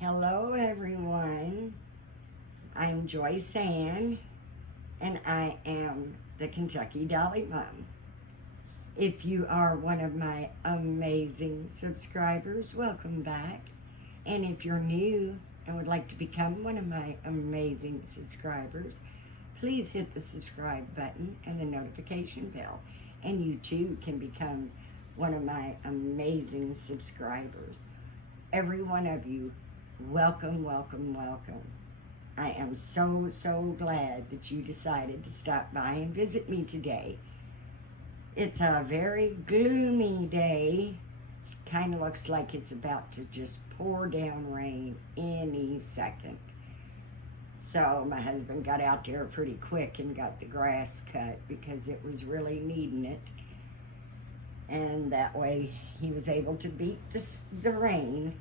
Hello, everyone. I'm Joyce Ann, and I am the Kentucky Dolly Mom. If you are one of my amazing subscribers, welcome back. And if you're new and would like to become one of my amazing subscribers, please hit the subscribe button and the notification bell. And you too can become one of my amazing subscribers. Every one of you, welcome, welcome, welcome. I am so glad that you decided to stop by and visit me today. It's a very gloomy day. Kind of looks like it's about to just pour down rain any second. So my husband got out there pretty quick and got the grass cut because it was really needing it. And that way he was able to beat the rain.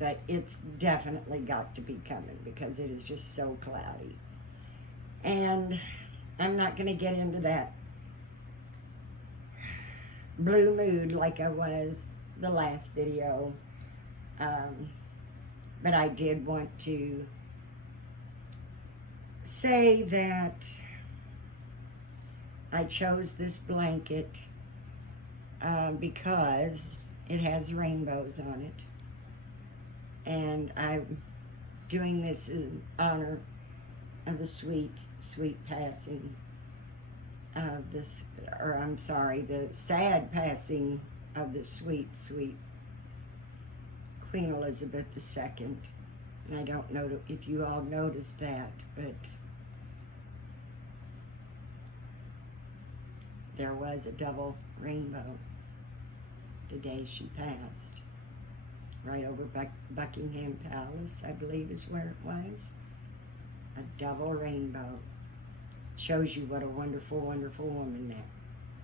But it's definitely got to be coming because it is just so cloudy. And I'm not going to get into that blue mood like I was the last video. But I did want to say that I chose this blanket because it has rainbows on it. And I'm doing this in honor of the sweet passing of this, or I'm sorry, the sad passing of the sweet Queen Elizabeth II. And I don't know if you all noticed that, but there was a double rainbow the day she passed. Right over Buckingham Palace, I believe is where it was. A double rainbow. Shows you what a wonderful, wonderful woman that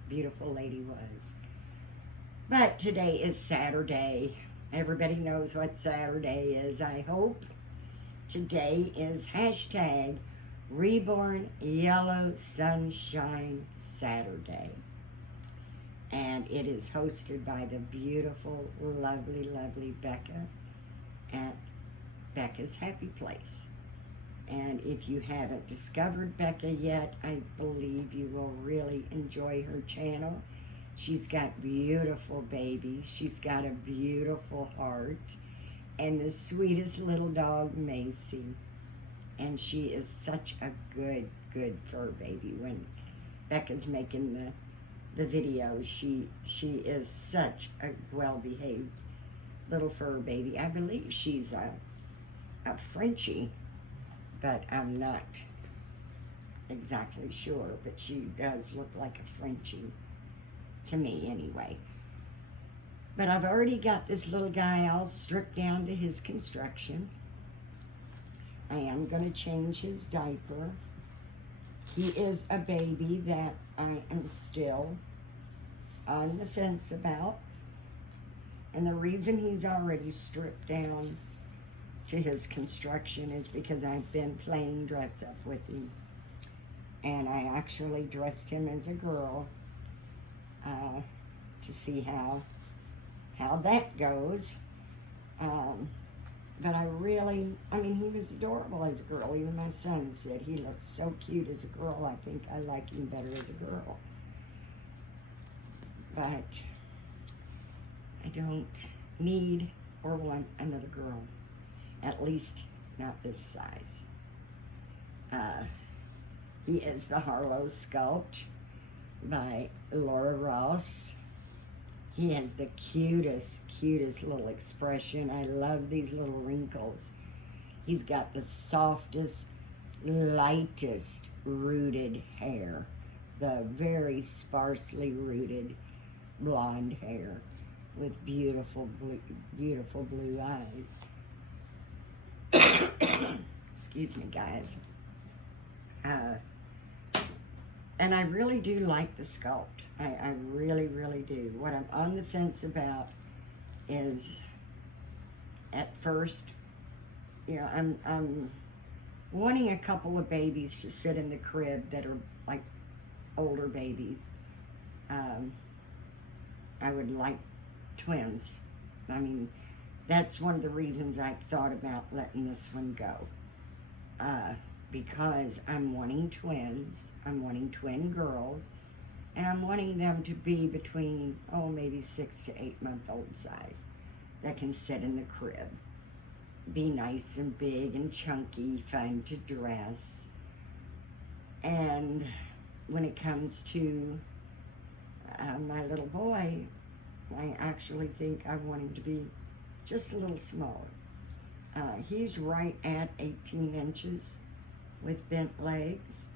beautiful lady was. But today is Saturday. Everybody knows what Saturday is, I hope. Today is hashtag Reborn Yellow Sunshine Saturday. And it is hosted by the beautiful, lovely Becca at Becca's Happy Place. And if you haven't discovered Becca yet, I believe you will really enjoy her channel. She's got beautiful babies. She's got a beautiful heart. And the sweetest little dog, Macy. And she is such a good fur baby. When Becca's making the video, she is such a well-behaved little fur baby. I believe she's a Frenchie, but I'm not exactly sure, but she does look like a Frenchie to me anyway. But I've already got this little guy all stripped down to his construction. I am going to change his diaper. He is a baby that I am still on the fence about. And the reason he's already stripped down to his construction is because I've been playing dress up with him. And I actually dressed him as a girl to see how that goes. But I mean, he was adorable as a girl. Even my son said he looked so cute as a girl. I think I like him better as a girl. But I don't need or want another girl. At least not this size. He is the Harlow Sculpt by Laura Ross. He has the cutest little expression. I love these little wrinkles. He's got the softest, lightest rooted hair. The very sparsely rooted blonde hair with beautiful blue eyes. Excuse me, guys. And I really do like the sculpt. I really do. What I'm on the fence about is, at first, you know, I'm wanting a couple of babies to sit in the crib that are like older babies. I would like twins. I mean, that's one of the reasons I thought about letting this one go. Because I'm wanting twins. I'm wanting twin girls. And I'm wanting them to be between, maybe 6 to 8 month old size that can sit in the crib. Be nice and big and chunky, fun to dress. And when it comes to my little boy, I actually think I want him to be just a little smaller. He's right at 18 inches with bent legs.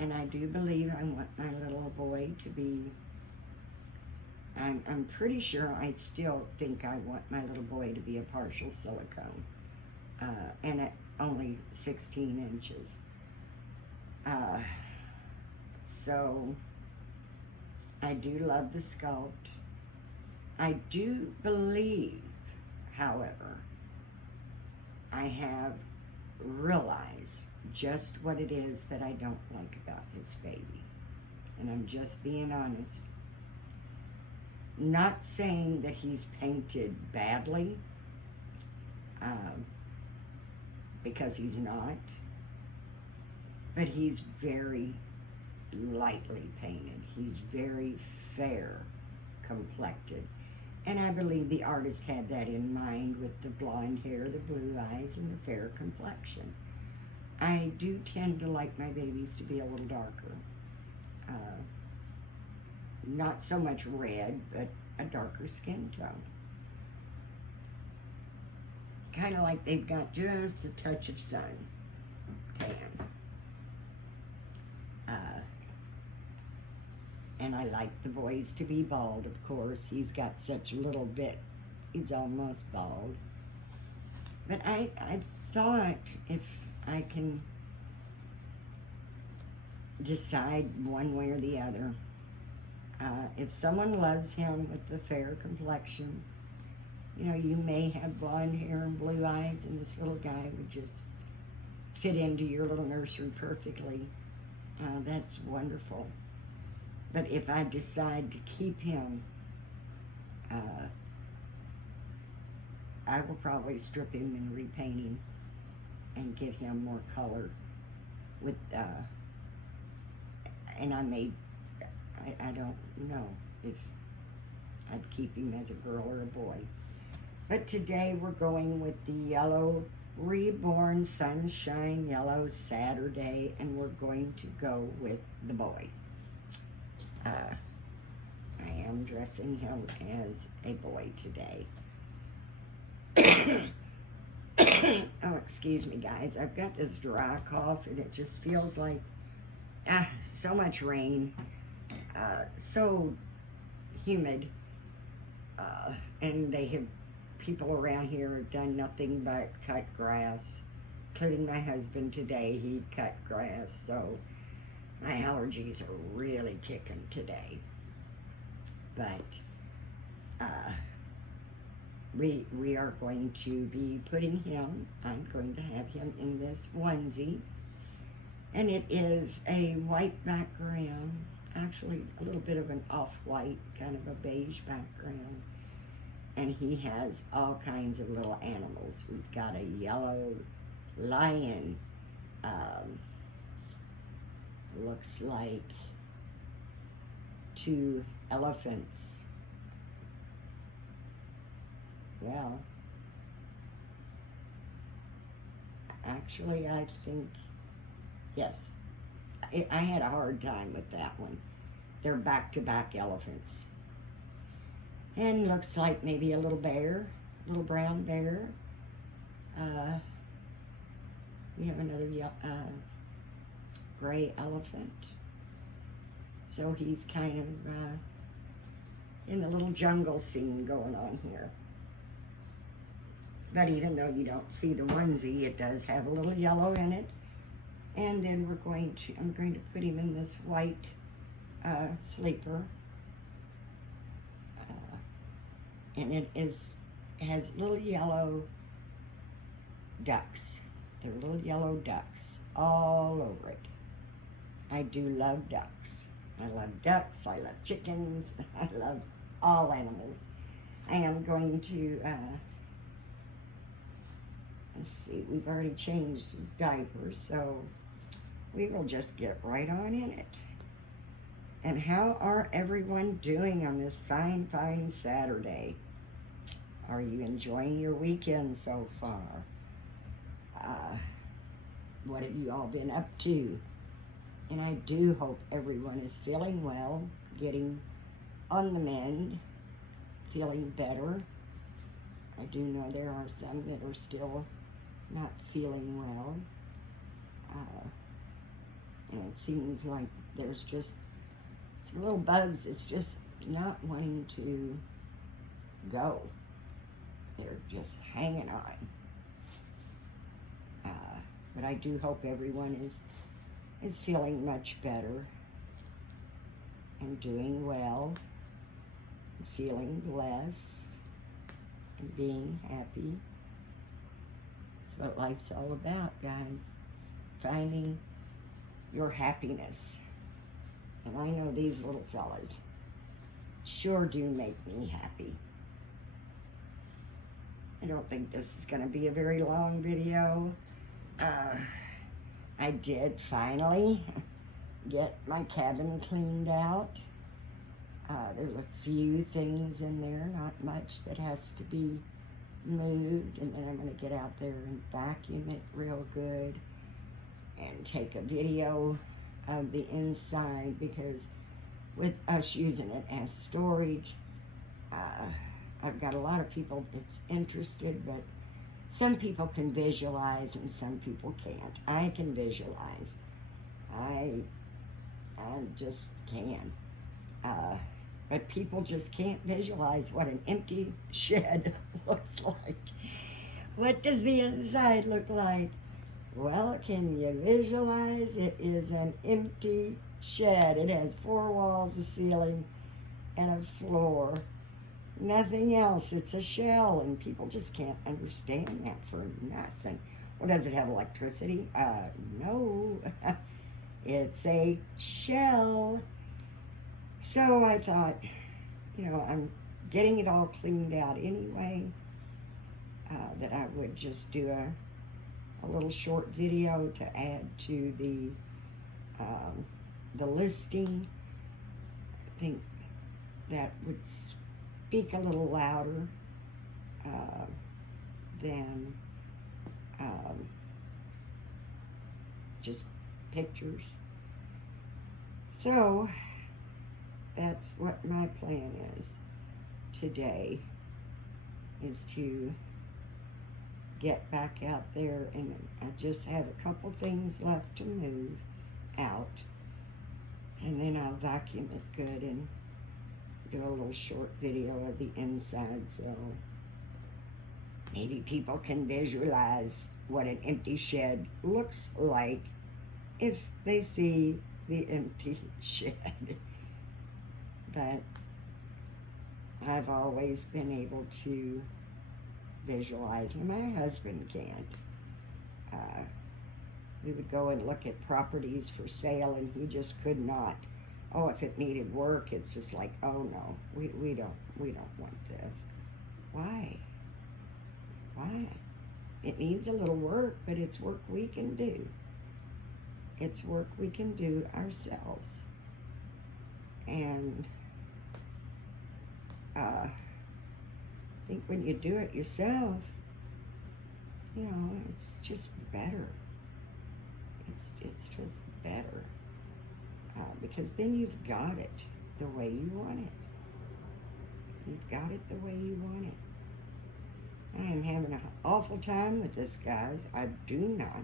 And I do believe I want my little boy to be, I'm pretty sure I still think I want my little boy to be a partial silicone. And at only 16 inches. So, I do love the sculpt. I do believe, however, I have realized just what it is that I don't like about this baby. And I'm just being honest. Not saying that he's painted badly, because he's not, but he's very lightly painted. He's very fair complected. And I believe the artist had that in mind with the blonde hair, the blue eyes, and the fair complexion. I do tend to like my babies to be a little darker. Not so much red, but a darker skin tone. Kind of like they've got just a touch of sun tan. And I like the boys to be bald, of course. He's got such a little bit, he's almost bald. But I thought if I can decide one way or the other, if someone loves him with the fair complexion, you know, you may have blonde hair and blue eyes, and this little guy would just fit into your little nursery perfectly. That's wonderful. But if I decide to keep him, I will probably strip him and repaint him and give him more color with, and I don't know if I'd keep him as a girl or a boy. But today we're going with the yellow Reborn Sunshine Yellow Saturday, and we're going to go with the boy. I am dressing him as a boy today. Oh, excuse me, guys. I've got this dry cough, and it just feels like so much rain, so humid, and people around here have done nothing but cut grass, including my husband today. He cut grass, so my allergies are really kicking today. But we are going to be putting him, I'm going to have him in this onesie, and it is a white background, actually a little bit of an off-white, kind of a beige background, and he has all kinds of little animals. We've got a yellow lion, looks like 2 elephants. Well, actually I think, yes, I had a hard time with that one. They're back-to-back elephants. And looks like maybe a little bear, little brown bear. We have another gray elephant. So he's kind of in the little jungle scene going on here. But even though you don't see the onesie, it does have a little yellow in it. And then I'm going to put him in this white sleeper. And it has little yellow ducks. They're little yellow ducks all over it. I do love ducks. I love ducks, I love chickens, I love all animals. I am going to Let's see, we've already changed his diaper, so we will just get right on in it. And how are everyone doing on this fine, fine Saturday? Are you enjoying your weekend so far? What have you all been up to? And I do hope everyone is feeling well, getting on the mend, feeling better. I do know there are some that are still not feeling well. And it seems like there's just some little bugs that's just not wanting to go. They're just hanging on. But I do hope everyone is feeling much better and doing well and feeling blessed and being happy. That's what life's all about, guys. Finding your happiness. And I know these little fellas sure do make me happy. I don't think this is going to be a very long video. I did finally get my cabin cleaned out. There's a few things in there, not much that has to be moved, and then I'm going to get out there and vacuum it real good and take a video of the inside, because with us using it as storage, I've got a lot of people that's interested, but some people can visualize and some people can't. I can visualize. I just can. But people just can't visualize what an empty shed looks like. What does the inside look like? Well, can you visualize? It is an empty shed. It has 4 walls, a ceiling, and a floor. Nothing else. It's a shell, and people just can't understand that for nothing. Well, does it have electricity? No. It's a shell. So I thought, I'm getting it all cleaned out anyway, that I would just do a little short video to add to the listing. I think that would speak a little louder than just pictures. So that's what my plan is today, is to get back out there, and I just have a couple things left to move out, and then I'll vacuum it good and do a little short video of the inside, so maybe people can visualize what an empty shed looks like if they see the empty shed. But I've always been able to visualize, and my husband can't. We would go and look at properties for sale, and he just could not. Oh, if it needed work, it's just like, oh no, we don't want this. Why? It needs a little work, but it's work we can do. It's work we can do ourselves. And I think when you do it yourself, it's just better. It's just better. Because then you've got it the way you want it. You've got it the way you want it. I am having an awful time with this, guys. I do not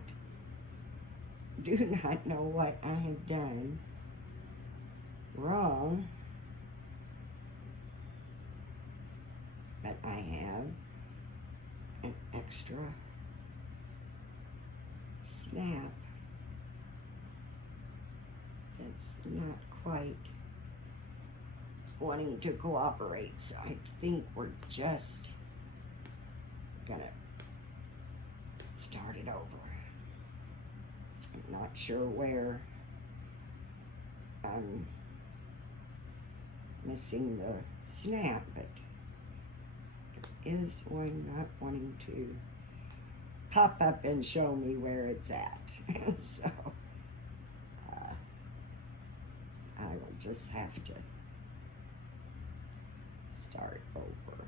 know what I have done wrong, but I have an extra snap that's not quite wanting to cooperate, so I think we're just gonna start it over. I'm not sure where I'm missing the snap, but there is one not wanting to pop up and show me where it's at. So I will just have to start over.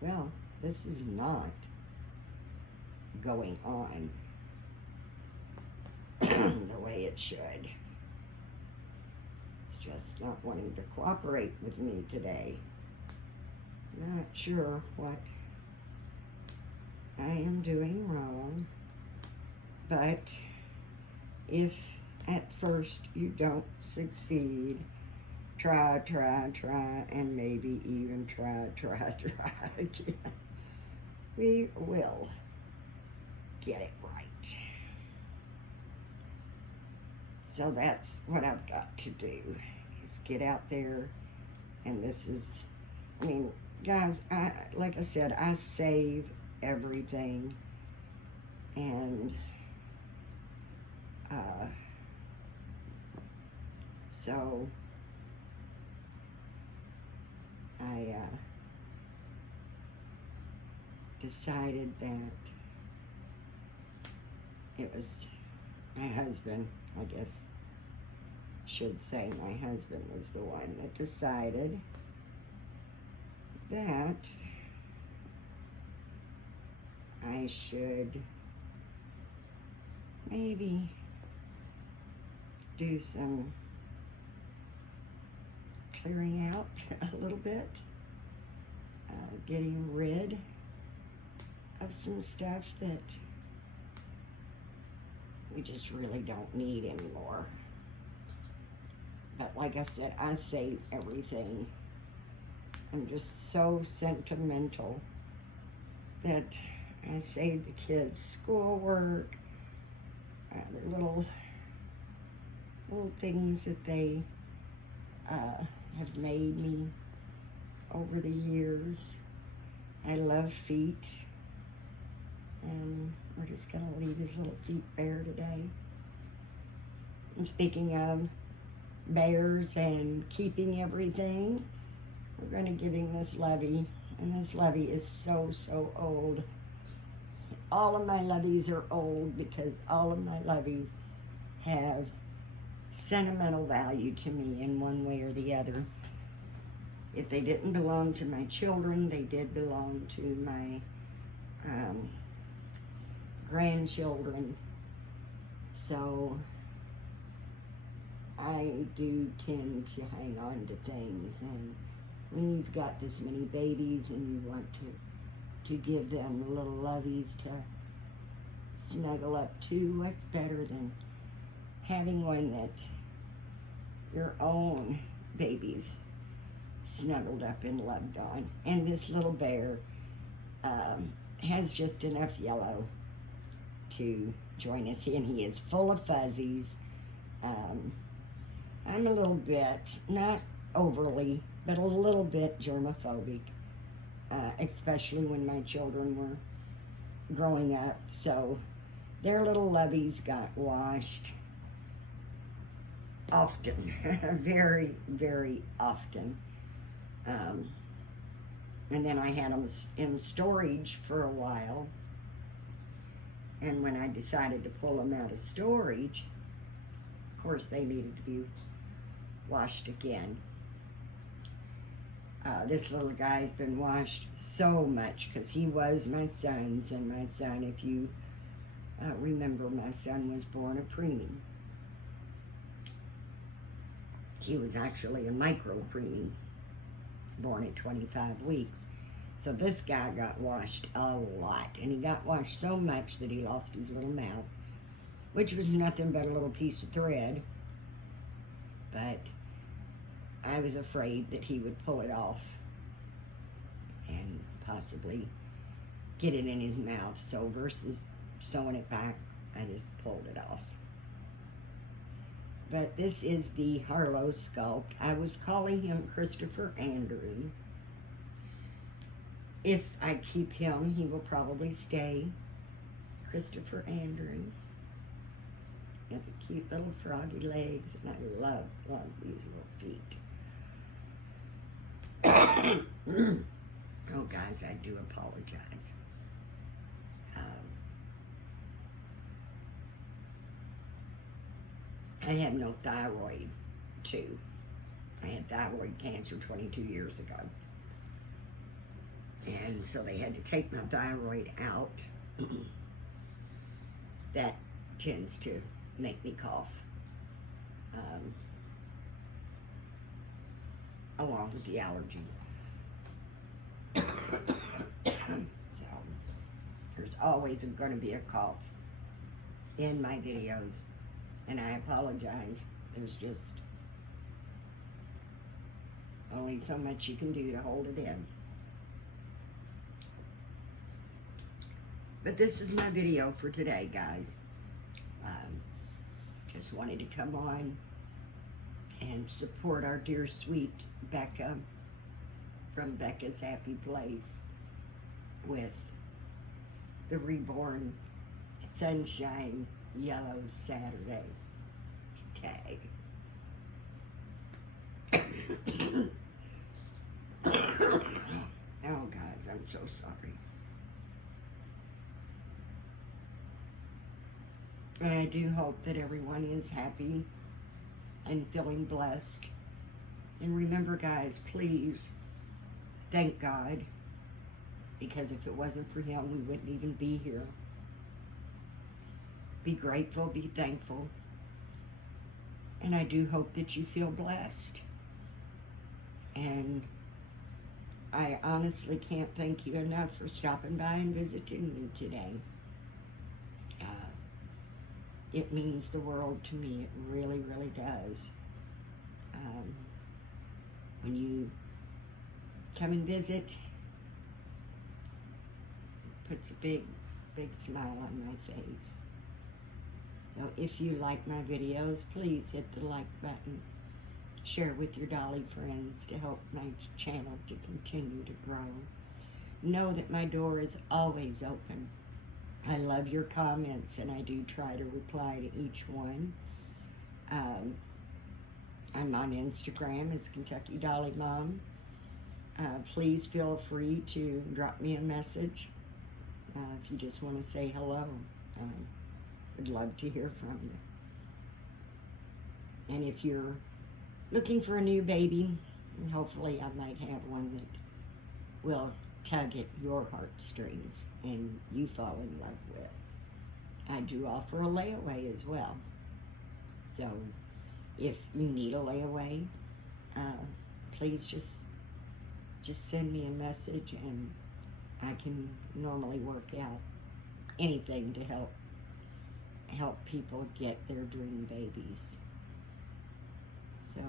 Well, this is not going on the way it should. It's just not wanting to cooperate with me today. Not sure what I am doing wrong, but if at first you don't succeed, try, and maybe even try again. We will get it right. So that's what I've got to do, is get out there, and this is, I mean, guys, like I said, I save everything, and so I decided that it was my husband, I guess should say my husband was the one that decided that I should maybe do some clearing out a little bit, getting rid of some stuff that we just really don't need anymore. But like I said, I save everything. I'm just so sentimental that I save the kids' schoolwork, their little things that they have made me over the years. I love feet, and we're just gonna leave his little feet bare today. And speaking of bears and keeping everything, we're gonna give him this lovey, and this lovey is so old. All of my loveys are old because all of my loveys have sentimental value to me in one way or the other. If they didn't belong to my children, they did belong to my grandchildren. So I do tend to hang on to things, and when you've got this many babies and you want to give them little loveys to snuggle up to, what's better than having one that your own babies snuggled up and loved on? And this little bear has just enough yellow to join us in. He is full of fuzzies. I'm a little bit, not overly, but a little bit germophobic, especially when my children were growing up. So their little loveys got washed often, very often. And then I had them in storage for a while. And when I decided to pull them out of storage, of course they needed to be washed again. This little guy's been washed so much because he was my son's, and my son, if you remember, my son was born a preemie. He was actually a micro preemie, born at 25 weeks. So this guy got washed a lot, and he got washed so much that he lost his little mouth, which was nothing but a little piece of thread. But I was afraid that he would pull it off and possibly get it in his mouth. So versus sewing it back, I just pulled it off. But this is the Harlow sculpt. I was calling him Christopher Andrew. If I keep him, he will probably stay Christopher Andrew. Got the cute little froggy legs, and I love these little feet. Oh, guys, I do apologize. I have no thyroid, too. I had thyroid cancer 22 years ago. And so they had to take my thyroid out. That tends to make me cough. Along with the allergies. So, there's always going to be a cough in my videos. And I apologize. There's just only so much you can do to hold it in. But this is my video for today, guys. Just wanted to come on and support our dear sweet Becca from Becca's Happy Place with the Reborn Sunshine Yellow Saturday tag. Oh, guys, I'm so sorry. And I do hope that everyone is happy and feeling blessed. And remember, guys, please thank God, because if it wasn't for Him, we wouldn't even be here. Be grateful, be thankful. And I do hope that you feel blessed. And I honestly can't thank you enough for stopping by and visiting me today. It means the world to me. It really, really does. When you come and visit, it puts a big, big smile on my face. So if you like my videos, please hit the like button. Share with your dolly friends to help my channel to continue to grow. Know that my door is always open. I love your comments, and I do try to reply to each one. I'm on Instagram as Kentucky Dolly Mom. Please feel free to drop me a message if you just want to say hello. I'd love to hear from you. And if you're looking for a new baby, hopefully I might have one that will tug at your heartstrings and you fall in love with. I do offer a layaway as well. So if you need a layaway, please just send me a message, and I can normally work out anything to help people get their dream babies. So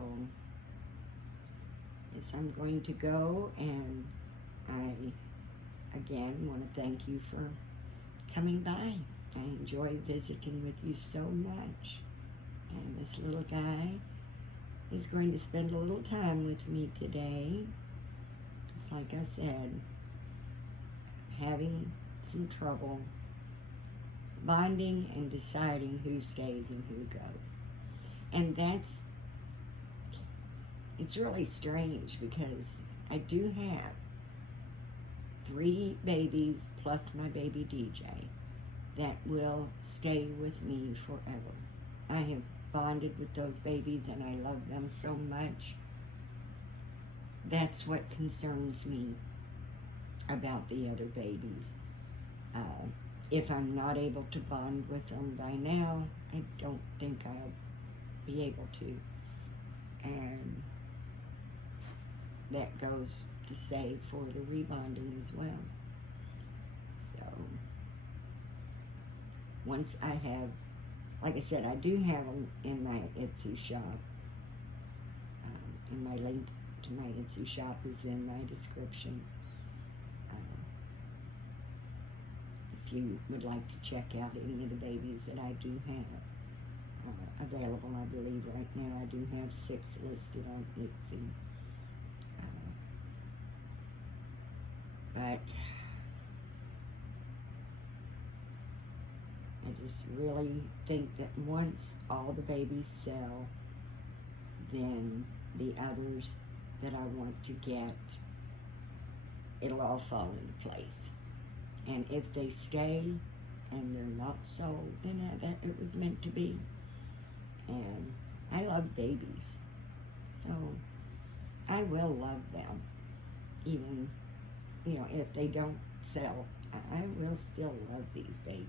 yes, I'm going to go, and I again want to thank you for coming by. I enjoy visiting with you so much. And this little guy is going to spend a little time with me today. It's like I said, having some trouble bonding and deciding who stays and who goes. And it's really strange, because I do have 3 babies plus my baby DJ that will stay with me forever. I have bonded with those babies, and I love them so much. That's what concerns me about the other babies. If I'm not able to bond with them by now, I don't think I'll be able to. And that goes to say for the rebonding as well. So once I have, like I said, I do have them in my Etsy shop. And my link to my Etsy shop is in my description. If you would like to check out any of the babies that I do have available, I believe right now I do have 6 listed on Etsy. But I just really think that once all the babies sell, then the others that I want to get, it'll all fall into place. And if they stay and they're not sold, then that it was meant to be. And I love babies, so I will love them, even, you know, if they don't sell. I will still love these babies.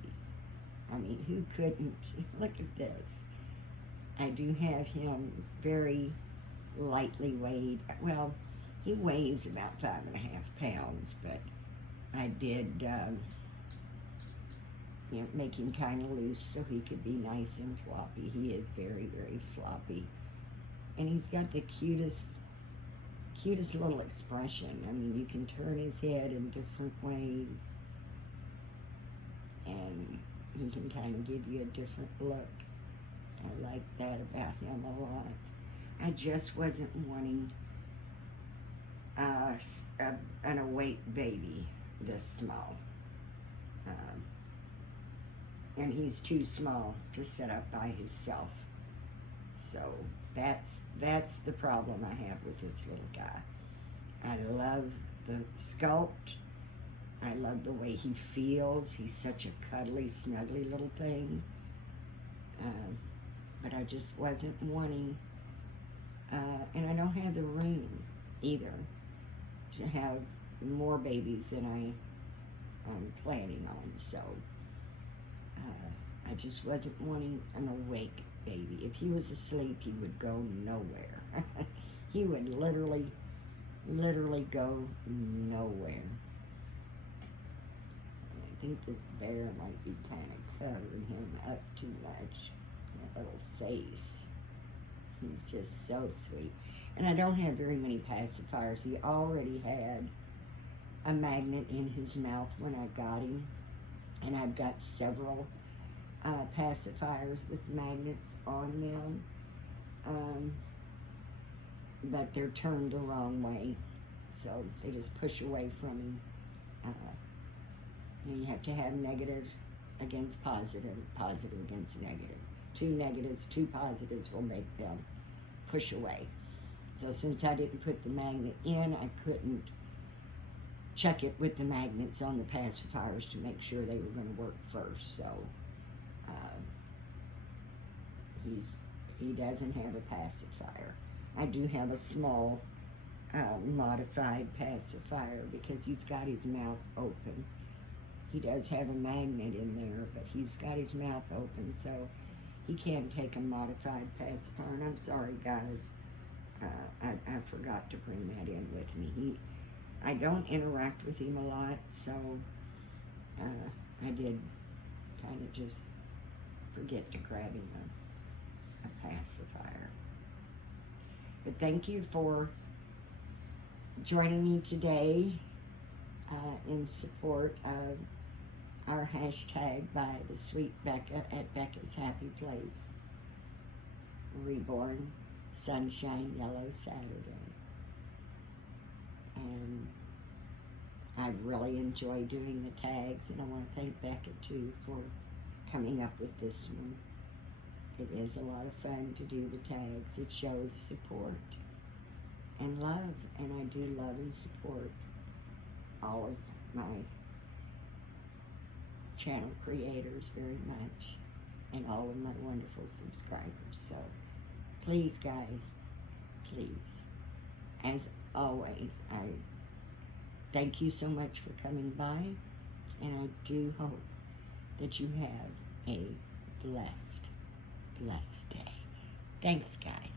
I mean, who couldn't? Look at this. I do have him very lightly weighed. Well, he weighs about 5.5 pounds, but I did, you know, make him kind of loose so he could be nice and floppy. He is very, very floppy. And he's got the cutest little expression. I mean, you can turn his head in different ways, and he can kind of give you a different look. I like that about him a lot. I just wasn't wanting an awake baby this small. And he's too small to sit up by himself. So that's the problem I have with this little guy. I love the sculpt. I love the way he feels. He's such a cuddly, snuggly little thing. But I just wasn't wanting, and I don't have the room either to have more babies than I'm planning on. So I just wasn't wanting an awake baby. If he was asleep, he would go nowhere. He would literally go nowhere. I think this bear might be kind of covering him up too much. That little face. He's just so sweet. And I don't have very many pacifiers. He already had a magnet in his mouth when I got him. And I've got several pacifiers with magnets on them. But they're turned the wrong way. So they just push away from him. You have to have negative against positive, positive against negative. 2 negatives, 2 positives will make them push away. So since I didn't put the magnet in, I couldn't check it with the magnets on the pacifiers to make sure they were going to work first. So he doesn't have a pacifier. I do have a small modified pacifier because he's got his mouth open. He does have a magnet in there, but he's got his mouth open, so he can take a modified pacifier. And I'm sorry, guys, I forgot to bring that in with me. I don't interact with him a lot, so I did kind of just forget to grab him a pacifier. But thank you for joining me today in support of our hashtag by the sweet Becca at Becca's Happy Place. Reborn Sunshine Yellow Saturday. And I really enjoy doing the tags, and I want to thank Becca too for coming up with this one. It is a lot of fun to do the tags. It shows support and love, and I do love and support all of my channel creators very much, and all of my wonderful subscribers. So please, guys, please, as always, I thank you so much for coming by, and I do hope that you have a blessed day. Thanks, guys.